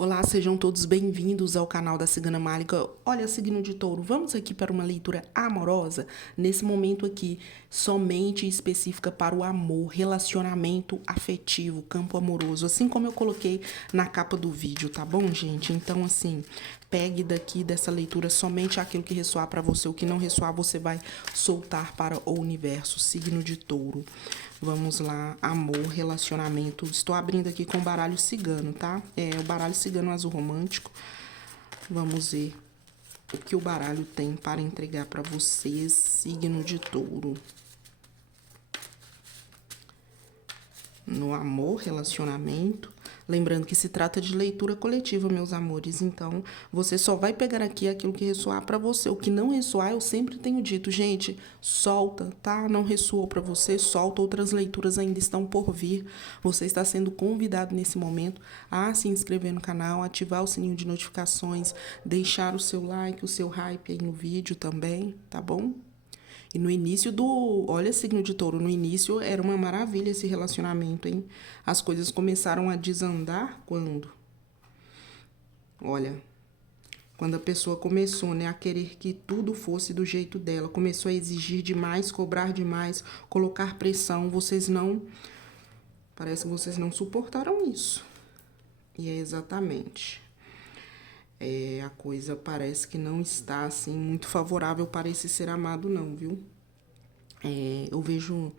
Olá, sejam todos bem-vindos ao canal da Cigana Mágica. Olha, signo de Touro, vamos aqui para uma leitura amorosa. Nesse momento aqui, somente específica para o amor, relacionamento afetivo, campo amoroso, assim como eu coloquei na capa do vídeo, tá bom, gente? Então, assim, pegue daqui dessa leitura somente aquilo que ressoar para você. O que não ressoar, você vai soltar para o universo. Signo de Touro. Vamos lá, amor, relacionamento. Estou abrindo aqui com o baralho cigano, tá? É o baralho cigano azul romântico. Vamos ver o que o baralho tem para entregar para vocês, signo de Touro. No amor, relacionamento. Lembrando que se trata de leitura coletiva, meus amores. Então, você só vai pegar aqui aquilo que ressoar para você. O que não ressoar, eu sempre tenho dito, gente, solta, tá? Não ressoou para você, solta. Outras leituras ainda estão por vir. Você está sendo convidado nesse momento a se inscrever no canal, ativar o sininho de notificações, deixar o seu like, o seu hype aí no vídeo também, tá bom? E no início do... Olha, signo de Touro, no início era uma maravilha esse relacionamento, hein? As coisas começaram a desandar quando? Olha, quando a pessoa começou, né, a querer que tudo fosse do jeito dela, começou a exigir demais, cobrar demais, colocar pressão, vocês não... Parece que vocês não suportaram isso. E é exatamente... a coisa parece que não está, assim, muito favorável para esse ser amado, não, viu? Eu vejo,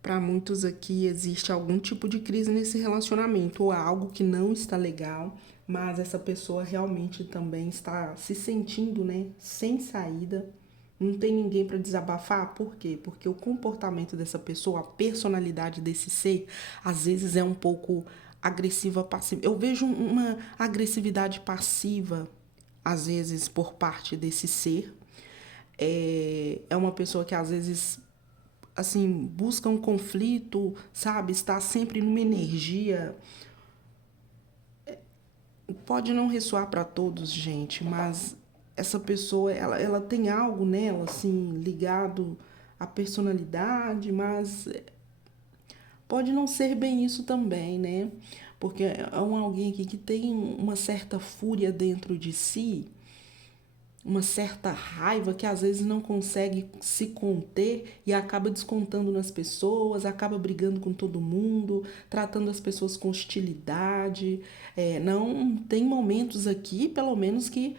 para muitos aqui, existe algum tipo de crise nesse relacionamento, ou algo que não está legal, mas essa pessoa realmente também está se sentindo, né, sem saída. Não tem ninguém para desabafar, por quê? Porque o comportamento dessa pessoa, a personalidade desse ser, às vezes é um pouco agressiva, passiva. Eu vejo uma agressividade passiva, às vezes, por parte desse ser. É uma pessoa que, às vezes, assim, busca um conflito, sabe? Está sempre numa energia. Pode não ressoar para todos, gente, mas essa pessoa, ela tem algo nela, assim, ligado à personalidade, mas pode não ser bem isso também, né? Porque é alguém aqui que tem uma certa fúria dentro de si, uma certa raiva que às vezes não consegue se conter e acaba descontando nas pessoas, acaba brigando com todo mundo, tratando as pessoas com hostilidade. Não tem momentos aqui, pelo menos que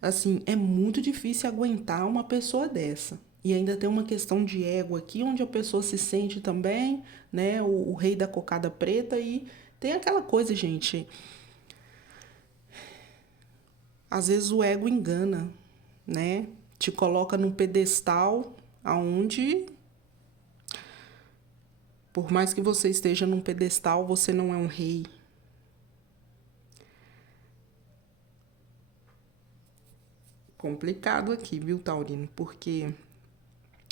assim é muito difícil aguentar uma pessoa dessa. E ainda tem uma questão de ego aqui, onde a pessoa se sente também, né, o rei da cocada preta e tem aquela coisa, gente. Às vezes o ego engana, né? Te coloca num pedestal aonde, por mais que você esteja num pedestal, você não é um rei. Complicado aqui, viu, Taurino? Porque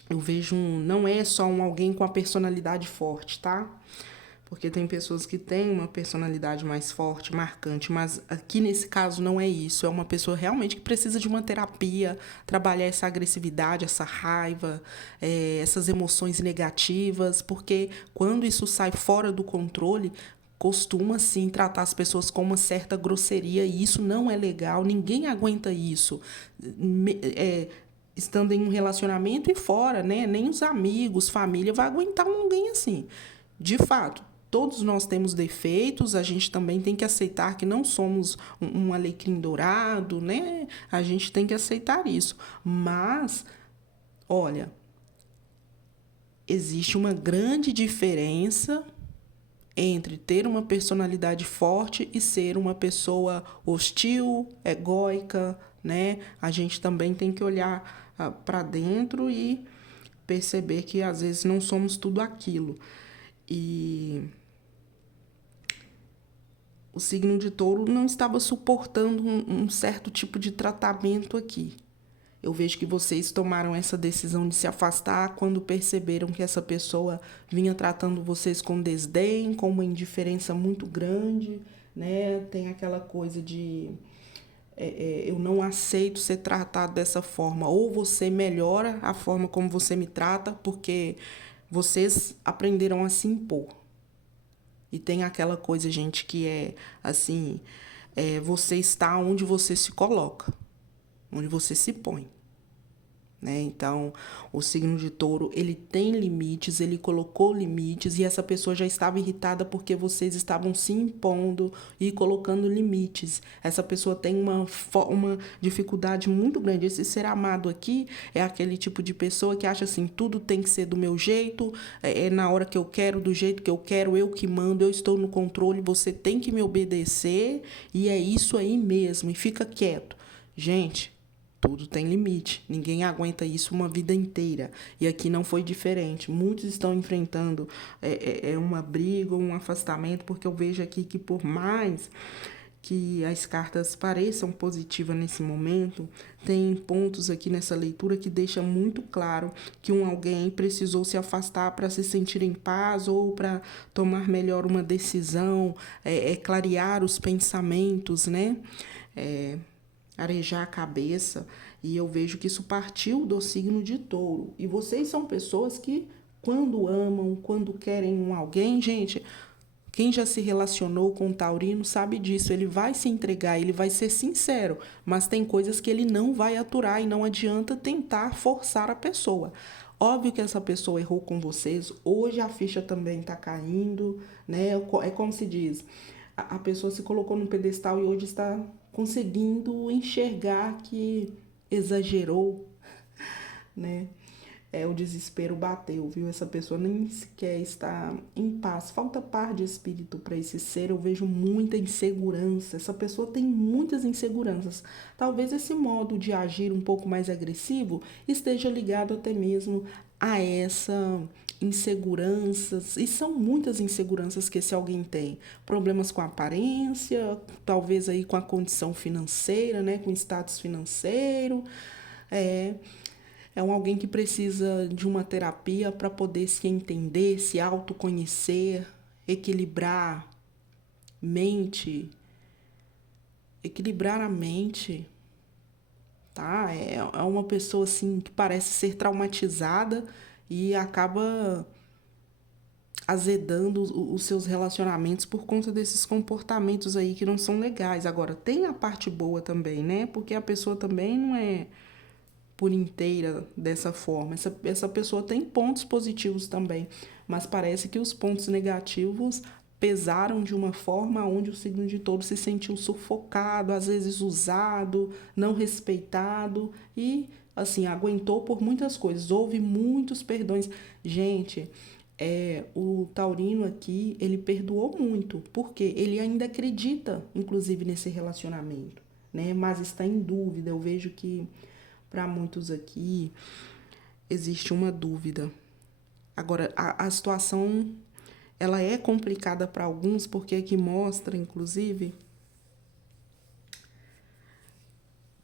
eu vejo não é só alguém com a personalidade forte, tá? Porque tem pessoas que têm uma personalidade mais forte, marcante, mas aqui nesse caso não é isso. É uma pessoa realmente que precisa de uma terapia, trabalhar essa agressividade, essa raiva, essas emoções negativas, porque quando isso sai fora do controle, costuma sim tratar as pessoas com uma certa grosseria e isso não é legal, ninguém aguenta isso. Estando em um relacionamento e fora, né? Nem os amigos, família vai aguentar alguém assim. De fato, todos nós temos defeitos, a gente também tem que aceitar que não somos um alecrim dourado, né? A gente tem que aceitar isso. Mas, olha, existe uma grande diferença entre ter uma personalidade forte e ser uma pessoa hostil, egóica, né? A gente também tem que olhar para dentro e perceber que às vezes não somos tudo aquilo. E o signo de Touro não estava suportando um certo tipo de tratamento aqui. Eu vejo que vocês tomaram essa decisão de se afastar quando perceberam que essa pessoa vinha tratando vocês com desdém, com uma indiferença muito grande, né? Tem aquela coisa de eu não aceito ser tratado dessa forma. Ou você melhora a forma como você me trata, porque vocês aprenderam a se impor. E tem aquela coisa, gente, que é assim, você está onde você se coloca, onde você se põe. Né? Então, o signo de touro, ele tem limites, ele colocou limites e essa pessoa já estava irritada porque vocês estavam se impondo e colocando limites. Essa pessoa tem uma dificuldade muito grande. Esse ser amado aqui é aquele tipo de pessoa que acha assim, tudo tem que ser do meu jeito, é na hora que eu quero, do jeito que eu que mando, eu estou no controle, você tem que me obedecer e é isso aí mesmo, e fica quieto. Gente, tudo tem limite. Ninguém aguenta isso uma vida inteira. E aqui não foi diferente. Muitos estão enfrentando uma briga, um afastamento, porque eu vejo aqui que por mais que as cartas pareçam positivas nesse momento, tem pontos aqui nessa leitura que deixa muito claro que alguém precisou se afastar para se sentir em paz ou para tomar melhor uma decisão, clarear os pensamentos, né? Arejar a cabeça, e eu vejo que isso partiu do signo de touro. E vocês são pessoas que, quando amam, quando querem alguém, gente, quem já se relacionou com o taurino sabe disso, ele vai se entregar, ele vai ser sincero, mas tem coisas que ele não vai aturar e não adianta tentar forçar a pessoa. Óbvio que essa pessoa errou com vocês, hoje a ficha também está caindo, né? É como se diz, a pessoa se colocou no pedestal e hoje está conseguindo enxergar que exagerou, né? O desespero bateu, viu? Essa pessoa nem sequer está em paz. Falta par de espírito para esse ser. Eu vejo muita insegurança. Essa pessoa tem muitas inseguranças. Talvez esse modo de agir um pouco mais agressivo esteja ligado até mesmo a essa inseguranças, e são muitas inseguranças que esse alguém tem. Problemas com a aparência, talvez aí com a condição financeira, né? Com o status financeiro. É, alguém que precisa de uma terapia para poder se entender, se autoconhecer, equilibrar mente, equilibrar a mente, tá? É uma pessoa assim que parece ser traumatizada e acaba azedando os seus relacionamentos por conta desses comportamentos aí que não são legais. Agora, tem a parte boa também, né? Porque a pessoa também não é por inteira dessa forma. Essa pessoa tem pontos positivos também, mas parece que os pontos negativos pesaram de uma forma onde o signo de touro se sentiu sufocado, às vezes usado, não respeitado e, assim, aguentou por muitas coisas. Houve muitos perdões. Gente, o taurino aqui, ele perdoou muito, porque ele ainda acredita, inclusive, nesse relacionamento, né? Mas está em dúvida. Eu vejo que para muitos aqui existe uma dúvida. Agora, a situação ela é complicada para alguns, porque aqui mostra, inclusive,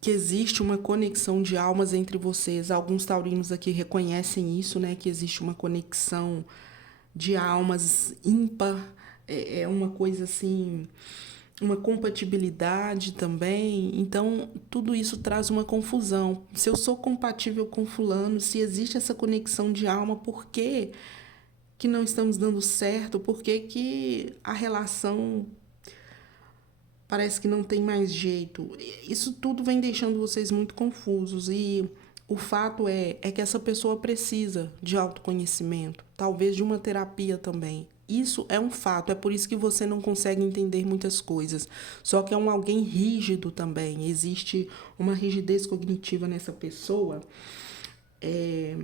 que existe uma conexão de almas entre vocês. Alguns taurinos aqui reconhecem isso, né? Que existe uma conexão de almas ímpar, é uma coisa assim, uma compatibilidade também. Então, tudo isso traz uma confusão. Se eu sou compatível com fulano, se existe essa conexão de alma, por que não estamos dando certo? Por que a relação parece que não tem mais jeito? Isso tudo vem deixando vocês muito confusos e o fato é que essa pessoa precisa de autoconhecimento, talvez de uma terapia também. Isso é um fato, é por isso que você não consegue entender muitas coisas. Só que é alguém rígido também, existe uma rigidez cognitiva nessa pessoa, que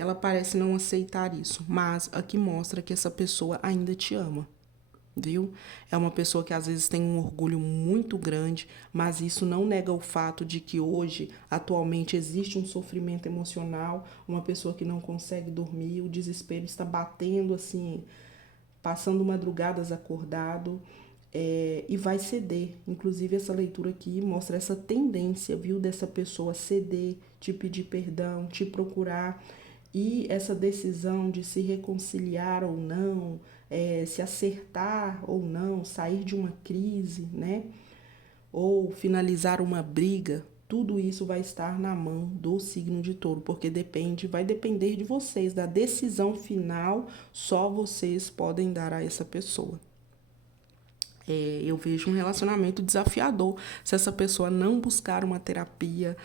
ela parece não aceitar isso. Mas aqui mostra que essa pessoa ainda te ama. Viu? É uma pessoa que às vezes tem um orgulho muito grande, mas isso não nega o fato de que hoje, atualmente, existe um sofrimento emocional, uma pessoa que não consegue dormir, o desespero está batendo assim, passando madrugadas acordado, e vai ceder. Inclusive, essa leitura aqui mostra essa tendência, viu, dessa pessoa ceder, te pedir perdão, te procurar. E essa decisão de se reconciliar ou não, se acertar ou não, sair de uma crise, né? Ou finalizar uma briga, tudo isso vai estar na mão do signo de Touro, porque vai depender de vocês, da decisão final, só vocês podem dar a essa pessoa. Eu vejo um relacionamento desafiador se essa pessoa não buscar uma terapia,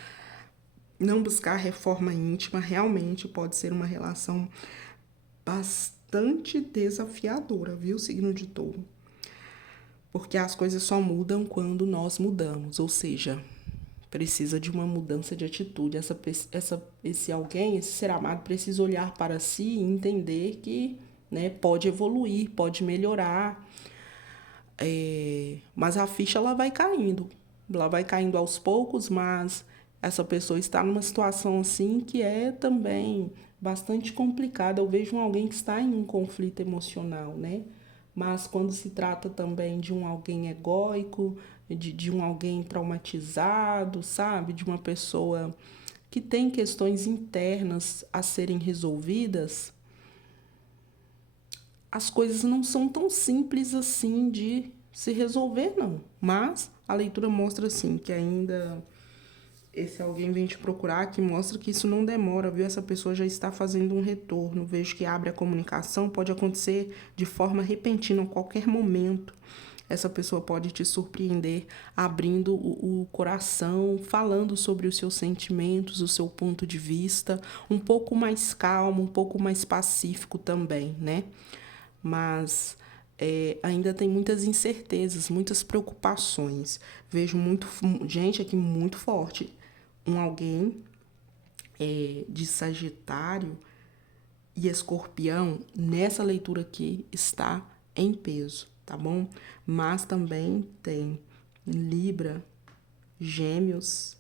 não buscar reforma íntima, realmente pode ser uma relação bastante desafiadora, viu, signo de Touro? Porque as coisas só mudam quando nós mudamos, ou seja, precisa de uma mudança de atitude. Esse alguém, esse ser amado, precisa olhar para si e entender que, né, pode evoluir, pode melhorar. Mas a ficha ela vai caindo aos poucos, mas essa pessoa está numa situação assim que é também bastante complicada. Eu vejo alguém que está em um conflito emocional, né? Mas quando se trata também de um alguém egóico, de um alguém traumatizado, sabe? De uma pessoa que tem questões internas a serem resolvidas, as coisas não são tão simples assim de se resolver, não. Mas a leitura mostra, assim, que ainda esse alguém vem te procurar, que mostra que isso não demora, viu? Essa pessoa já está fazendo um retorno. Vejo que abre a comunicação, pode acontecer de forma repentina, a qualquer momento. Essa pessoa pode te surpreender abrindo o coração, falando sobre os seus sentimentos, o seu ponto de vista, um pouco mais calmo, um pouco mais pacífico também, né? Mas ainda tem muitas incertezas, muitas preocupações. Vejo gente aqui muito forte. Um alguém de Sagitário e Escorpião, nessa leitura aqui, está em peso, tá bom? Mas também tem Libra, Gêmeos,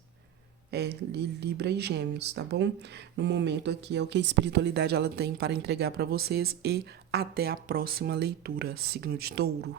Libra e Gêmeos, tá bom? No momento aqui é o que a espiritualidade ela tem para entregar para vocês e até a próxima leitura, signo de Touro.